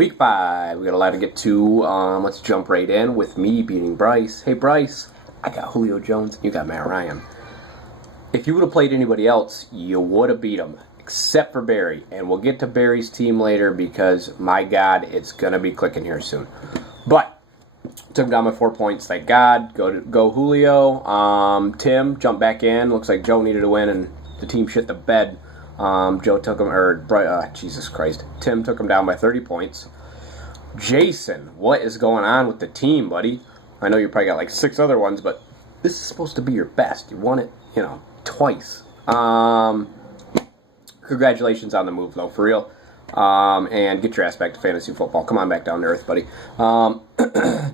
Week 5. We got a lot to get to. Let's jump right in with me beating Bryce. Hey, Bryce, I got Julio Jones. You got Matt Ryan. If you would have played anybody else, you would have beat him, except for Barry. And we'll get to Barry's team later because, my God, it's going to be clicking here soon. But took him down by 4 points. Thank God. Go Julio. Tim jumped back in. Looks like Joe needed a win, and the team shit the bed. Joe took him, Jesus Christ. Tim took him down by 30 points. Jason, what is going on with the team, buddy? I know you probably got like 6 other ones, but this is supposed to be your best. You won it, twice. Congratulations on the move, though, for real. And get your ass back to fantasy football. Come on back down to earth, buddy.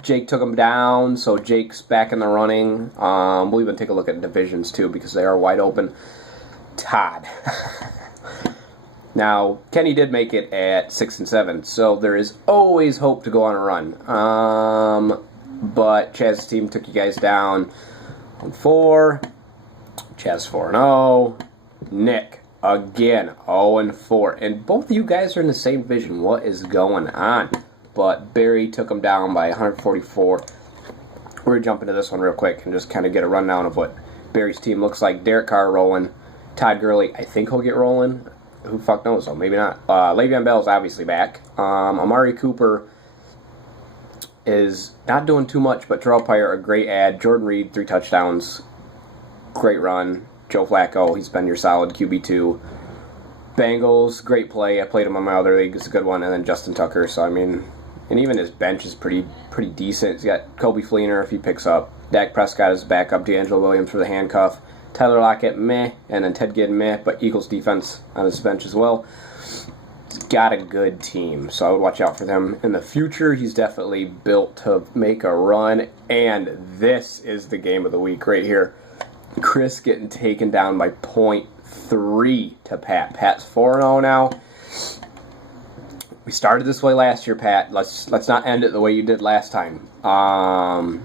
Jake took him down, so Jake's back in the running. We'll even take a look at divisions, too, because they are wide open. Todd. Now, Kenny did make it at 6-7, so there is always hope to go on a run. But Chaz's team took you guys down on 4. Chaz 4-0. Nick, again, 0-4. And both of you guys are in the same division. What is going on? But Barry took him down by 144. We're going to jump into this one real quick and just kind of get a rundown of what Barry's team looks like. Derek Carr rolling. Todd Gurley, I think he'll get rolling. Who fuck knows, though? Maybe not. Le'Veon Bell's obviously back. Amari Cooper is not doing too much, but Terrell Pryor, a great ad. Jordan Reed, 3 touchdowns. Great run. Joe Flacco, he's been your solid QB2. Bengals, great play. I played him on my other league. It's a good one. And then Justin Tucker. So, and even his bench is pretty decent. He's got Kobe Fleener if he picks up. Dak Prescott is backup. D'Angelo Williams for the handcuff. Tyler Lockett, meh. And then Ted Ginn, meh. But Eagles defense on his bench as well. He's got a good team. So I would watch out for them in the future. He's definitely built to make a run. And this is the game of the week right here. Chris getting taken down by 0.3 to Pat. Pat's 4-0 now. We started this way last year, Pat. Let's not end it the way you did last time. Cam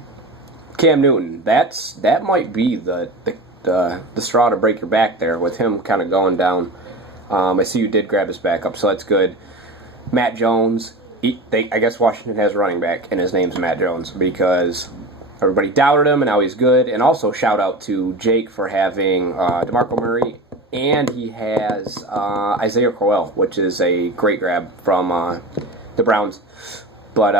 Newton, that might be the straw to break your back there with him kind of going down. I see you did grab his backup, so that's good. Matt Jones, I guess Washington has a running back, and his name's Matt Jones because everybody doubted him, and now he's good. And also shout out to Jake for having DeMarco Murray, and he has Isaiah Crowell, which is a great grab from the Browns. But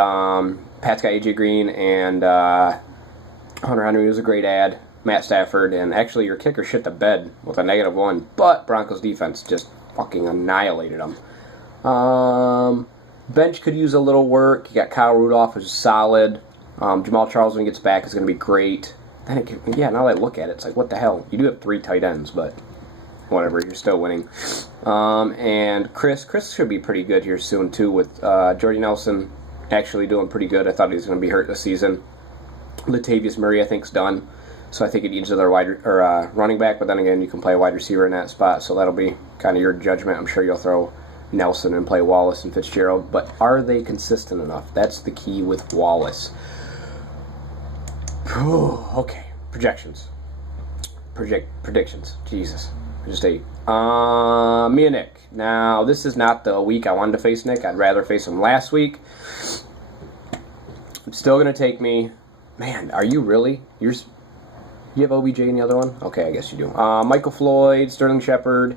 Pat's got A.J. Green, and Hunter Henry was a great ad. Matt Stafford, and actually your kicker shit the bed with a -1, but Broncos defense just fucking annihilated them. Bench could use a little work. You got Kyle Rudolph, which is solid. Jamal Charles, when he gets back, is going to be great. Then now that I look at it, it's like, what the hell? You do have 3 tight ends, but whatever, you're still winning. And Chris should be pretty good here soon, too, with Jordy Nelson actually doing pretty good. I thought he was going to be hurt this season. Latavius Murray, I think, is done. So I think it needs another running back, but then again, you can play a wide receiver in that spot, so that'll be kind of your judgment. I'm sure you'll throw Nelson and play Wallace and Fitzgerald, but are they consistent enough? That's the key with Wallace. Okay, predictions. Jesus, I just ate. Me and Nick. Now, this is not the week I wanted to face Nick. I'd rather face him last week. I'm still going to take me. Man, are you really? You have OBJ in the other one? Okay, I guess you do. Michael Floyd, Sterling Shepard.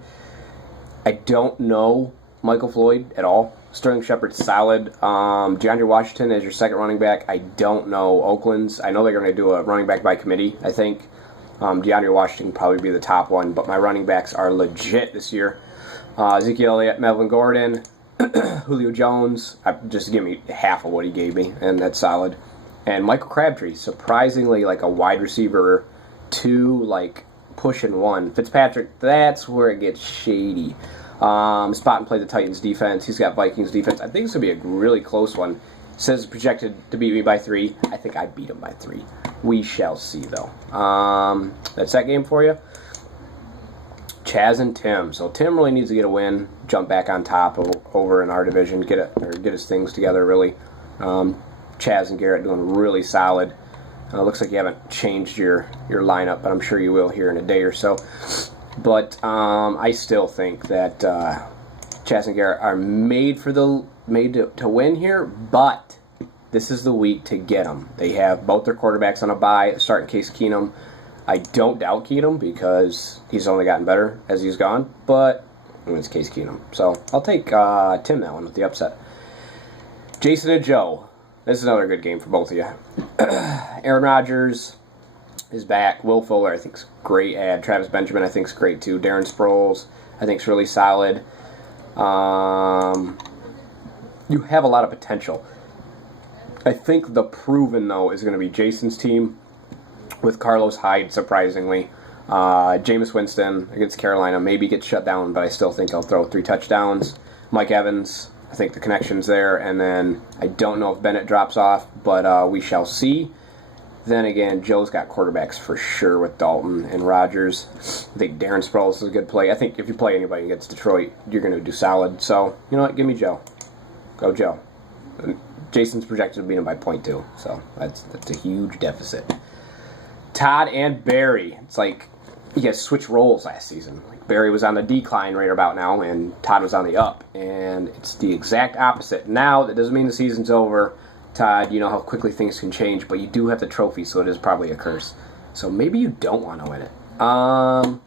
I don't know Michael Floyd at all. Sterling Shepard's solid. DeAndre Washington as your second running back. I don't know Oakland's. I know they're going to do a running back by committee, I think. DeAndre Washington will probably be the top one, but my running backs are legit this year. Ezekiel Elliott, Melvin Gordon, Julio Jones. Just give me half of what he gave me, and that's solid. And Michael Crabtree, surprisingly like a wide receiver 2, like pushing 1. Fitzpatrick, that's where it gets shady. Spot and play the Titans defense. He's got Vikings defense. I think it's going to be a really close one. Says projected to beat me by 3. I think I beat him by 3. We shall see, though. That's that game for you. Chaz and Tim. So Tim really needs to get a win, jump back on top over in our division, get his things together, really. Chaz and Garrett doing really solid. Looks like you haven't changed your lineup, but I'm sure you will here in a day or so. But I still think that Chaz and Garrett are made for the made to win here, but this is the week to get them. They have both their quarterbacks on a bye, starting Case Keenum. I don't doubt Keenum because he's only gotten better as he's gone, but it's Case Keenum. So I'll take Tim that one with the upset. Jason and Joe. This is another good game for both of you. Aaron Rodgers is back. Will Fuller, I think, is a great ad. Travis Benjamin, I think, is great too. Darren Sproles, I think, is really solid. You have a lot of potential. I think the proven, though, is going to be Jason's team with Carlos Hyde, surprisingly. Jameis Winston against Carolina maybe gets shut down, but I still think he'll throw 3 touchdowns. Mike Evans, I think the connection's there. And then I don't know if Bennett drops off, but we shall see. Then again, Joe's got quarterbacks for sure with Dalton and Rodgers. I think Darren Sproles is a good play. I think if you play anybody against Detroit, you're going to do solid. So, you know what? Give me Joe. Go Joe. Jason's projected to beat him by 0.2, so that's a huge deficit. Todd and Barry. It's like you guys switched roles last season. Like Barry was on the decline right about now, and Todd was on the up. And it's the exact opposite. Now, that doesn't mean the season's over. Todd, you know how quickly things can change, but you do have the trophy, so it is probably a curse. So maybe you don't want to win it. I'm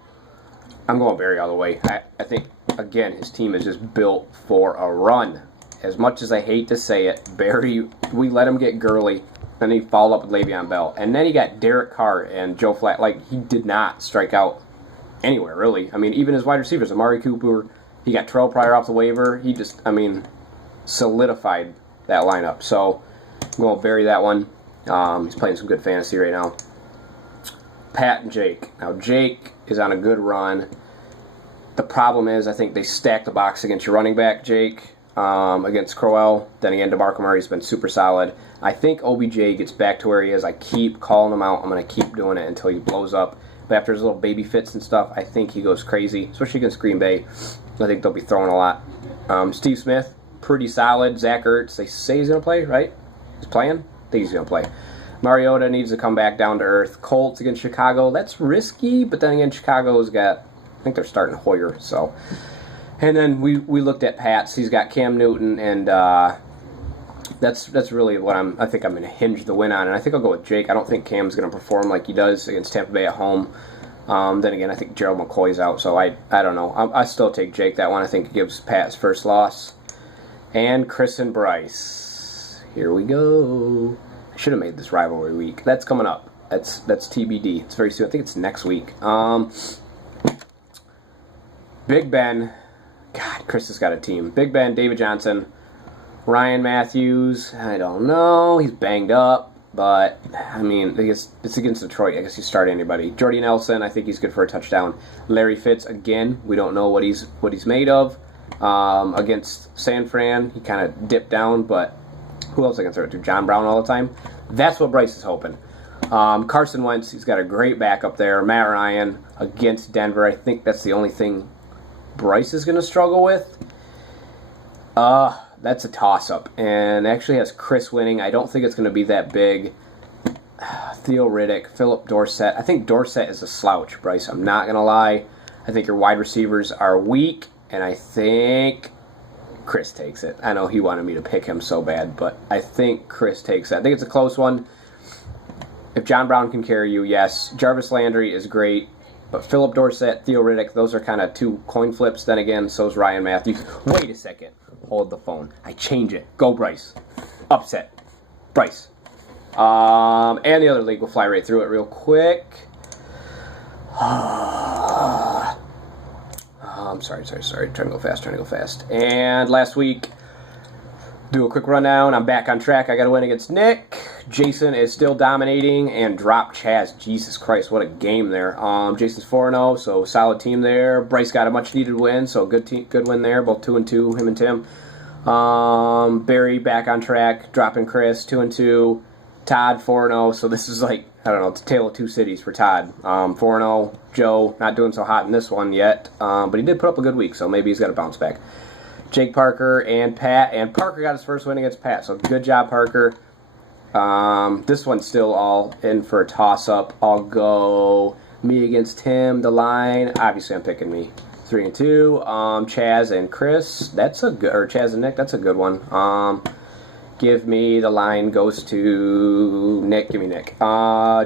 going Barry all the way. I think, again, his team is just built for a run. As much as I hate to say it, Barry, we let him get Gurley, and he followed up with Le'Veon Bell. And then he got Derek Carr and Joe Flacco. Like, he did not strike out anywhere, really. I mean, even his wide receivers, Amari Cooper, he got Terrell Pryor off the waiver. He just, solidified that lineup. So, I'm going to bury that one. He's playing some good fantasy right now. Pat and Jake. Now, Jake is on a good run. The problem is, I think they stacked the box against your running back, Jake. Against Crowell. Then again, DeMarco Murray's been super solid. I think OBJ gets back to where he is. I keep calling him out. I'm going to keep doing it until he blows up. But after his little baby fits and stuff, I think he goes crazy, especially against Green Bay. I think they'll be throwing a lot. Steve Smith, pretty solid. Zach Ertz, they say he's going to play, right? He's playing? I think he's going to play. Mariota needs to come back down to earth. Colts against Chicago, that's risky. But then again, Chicago's got, I think they're starting Hoyer, so... And then we looked at Pat's. He's got Cam Newton, and that's really what I think I'm going to hinge the win on. And I think I'll go with Jake. I don't think Cam's going to perform like he does against Tampa Bay at home. Then again, I think Gerald McCoy's out, so I don't know. I still take Jake that one. I think it gives Pat his first loss. And Chris and Bryce. Here we go. I should have made this rivalry week. That's coming up. That's TBD. It's very soon. I think it's next week. Big Ben. God, Chris has got a team. Big Ben, David Johnson, Ryan Matthews, I don't know. He's banged up, but, I guess it's against Detroit. I guess you start anybody. Jordy Nelson, I think he's good for a touchdown. Larry Fitz, again, we don't know what he's made of. Against San Fran, he kind of dipped down, but who else I can throw it to? John Brown all the time? That's what Bryce is hoping. Carson Wentz, he's got a great backup there. Matt Ryan against Denver, I think that's the only thing Bryce is going to struggle with. That's a toss-up. And actually has Chris winning. I don't think it's going to be that big. Theo Riddick, Philip Dorsett. I think Dorsett is a slouch, Bryce. I'm not going to lie. I think your wide receivers are weak, and I think Chris takes it. I know he wanted me to pick him so bad, but I think Chris takes it. I think it's a close one. If John Brown can carry you, yes. Jarvis Landry is great. But Philip Dorsett, Theo Riddick, those are kind of two coin flips. Then again, so's Ryan Matthews. Wait a second. Hold the phone. I change it. Go Bryce. Upset. Bryce. And the other league will fly right through it real quick. I'm sorry. Trying to go fast. And last week, do a quick rundown. I'm back on track. I got to win against Nick. Jason is still dominating and dropped Chaz. Jesus Christ, what a game there. Jason's 4-0, so solid team there. Bryce got a much-needed win, so good win there. Both 2-2, him and Tim. Barry back on track, dropping Chris, 2-2. Todd, 4-0, so this is like, I don't know, it's a tale of two cities for Todd. 4-0. Joe, not doing so hot in this one yet, but he did put up a good week, so maybe he's got to bounce back. Jake Parker and Pat, and Parker got his first win against Pat, so good job, Parker. This one's still all in for a toss-up. I'll go me against him, the line. Obviously, I'm picking me. 3 and 2. Chaz and Chris. That's a good, or Chaz and Nick. That's a good one. Give me the line goes to Nick. Give me Nick.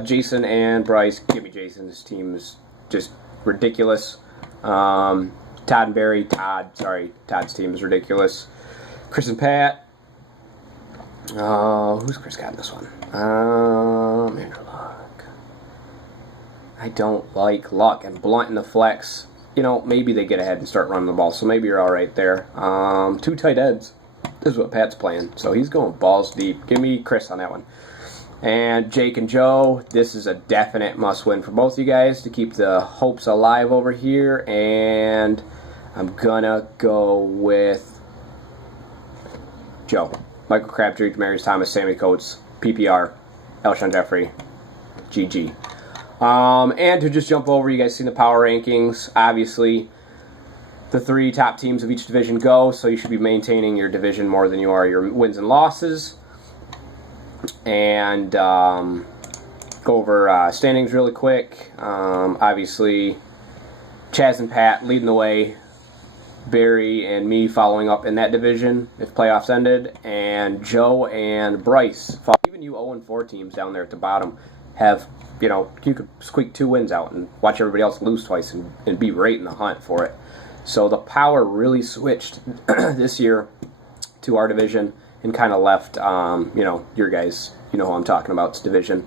Jason and Bryce. Give me Jason. This team is just ridiculous. Todd and Barry. Todd's team is ridiculous. Chris and Pat. Who's Chris got in this one? Man, Luck. I don't like Luck and Blunt in the flex. You know, maybe they get ahead and start running the ball, so maybe you're all right there. 2 tight ends. This is what Pat's playing, so he's going balls deep. Give me Chris on that one. And Jake and Joe, this is a definite must-win for both of you guys to keep the hopes alive over here. And I'm gonna go with Joe. Michael Crabtree, Demarius Thomas, Sammy Coates, PPR, Elshon Jeffrey, GG. And to just jump over, you guys seen the power rankings. Obviously, the 3 top teams of each division go, so you should be maintaining your division more than you are your wins and losses. And go over standings really quick. Obviously, Chaz and Pat leading the way. Barry and me following up in that division if playoffs ended. And Joe and Bryce, even you 0-4 teams down there at the bottom, have, you know, you could squeak 2 wins out and watch everybody else lose twice and be right in the hunt for it. So the power really switched this year to our division and kind of left, you know, your guys, you know who I'm talking about, it's division.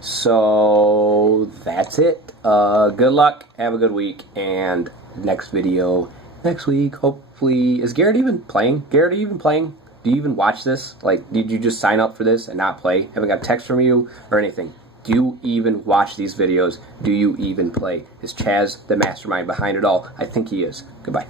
So that's it. Good luck, have a good week, and next video next week, hopefully. Is Garrett even playing? Garrett, are you even playing? Do you even watch this? Like, did you just sign up for this and not play? Haven't got a text from you or anything. Do you even watch these videos? Do you even play? Is Chaz the mastermind behind it all? I think he is. Goodbye.